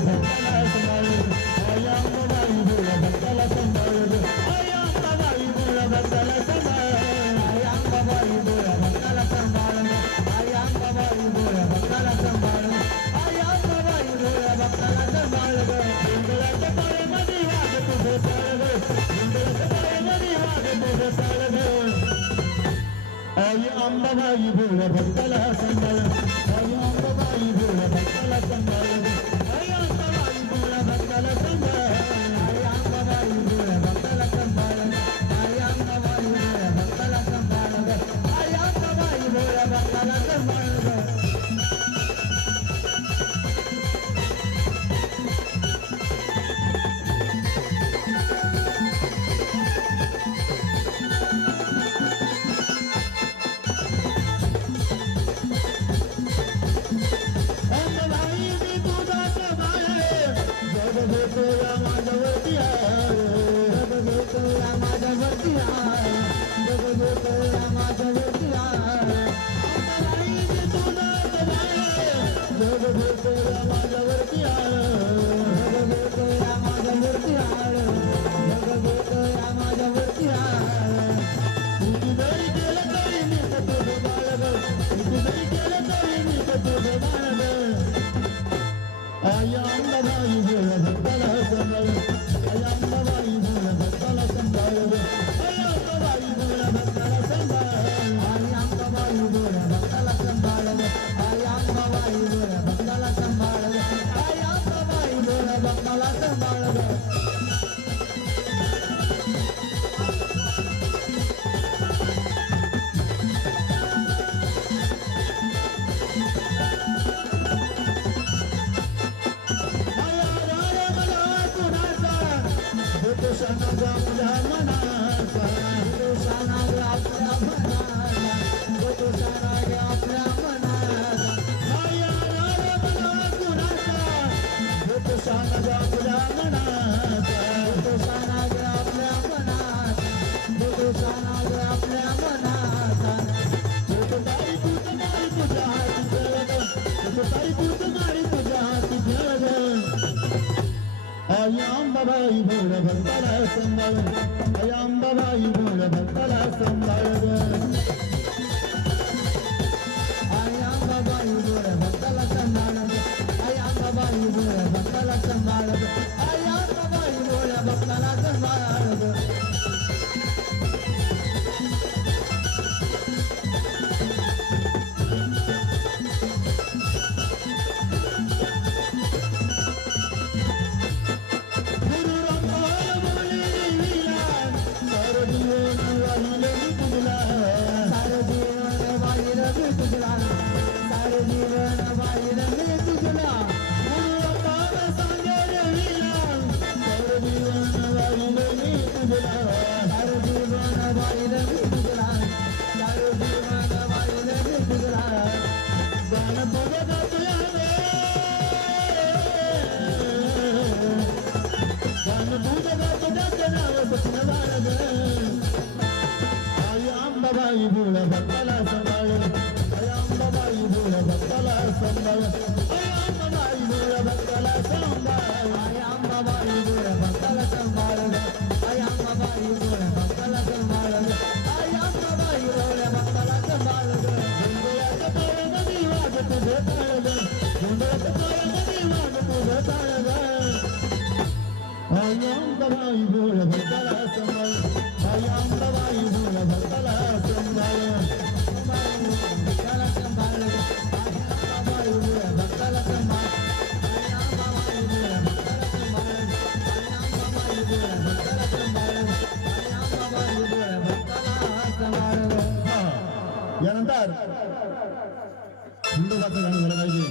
भक्ताला सांभाळलं आई अंबाबाई भोळ्या भक्ताला सांभाळलं आई अंबाबाई भोळ्या भक्ताला सांभाळलं आई अंबाबाई भोळ्या भक्ताला सांभाळलं आई अंबाबाई भोळ्या भक्ताला सांभाळलं आई अंबाबाई भोळ्या भक्ताला सांभाळलं इंद्राच्या पायामध्ये वाघ तुझं चाललं इंद्राच्या पायामध्ये वाघ तुझं चाललं आई अंबाबाई भोळ्या भक्ताला सांभाळलं आई अंबाबाई भोळ्या भक्ताला सांभाळलं आई अंबाबाई भोळ्या भक्ताला सांभाळलं आई अंबाबाई भोळ्या भक्ताला सांभाळलं आई अंबाबाई भोळ्या भक्ताला सांभाळलं आई अंबाबाई भोळ्या भक्ताला सांभाळलं आई अंबाबाई भोळ्या भक्ताला सांभाळलं आई अंबाबाई भोळ्या भक्ताला सांभाळलं आई अंबाबाई भोळ्या भक्ताला सांभाळलं आई अंबाबाई भोळ्या भक्ताला सांभाळलं आई अंबाबाई भोळ्या भक्ताला सांभाळलं आई अंबाबाई भोळ्या भक्ताला सांभाळलं आई अंबाबाई भोळ्या भक्ताला सांभाळलं आई अंबाबाई भोळ्या भक्ताला सांभाळलं आई अंबाबाई भोळ्या भक्ताला सांभाळलं आई अंबाबाई भोळ्या भक्ताला सांभाळलं आई अंबाबाई भोळ्या भक्ताला सांभाळलं अंबाबाई भोळ्या भक्ताला सांभाळलं आई अंबाबाई भोळ्या भक्ताला सांभाळलं आई अंबाबाई भोळ्या भक्ताला सांभाळलं आई अंबाबाई भोळ्या भक्ताला सांभाळलं आई अंबाबाई भोळ्या भक्ताला सांभाळलं आई अंबाबाई भोळ्या भक्ताला सांभाळलं गोंधळाच्या पायामध्ये वाघ तुझं ताळलं गोंधळाच्या पायामध्ये वाघ तुझं ताळलं आई अंबाबाई भोळ्या भक्ताला सांभाळलं आई अंबाबाई भोळ्या भक्ताला सांभाळलं भक्ताला सांभाळलं अंबाबाई भोळ्या भक्ताला सांभाळलं अंबाबाई भोळ्या भक्ताला सांभाळलं अंबाबाई भोळ्या भक्ताला सांभाळलं अंबाबाई भोळ्या भक्ताला सांभाळलं यानंतर हिंदू गाणं झालं पाहिजे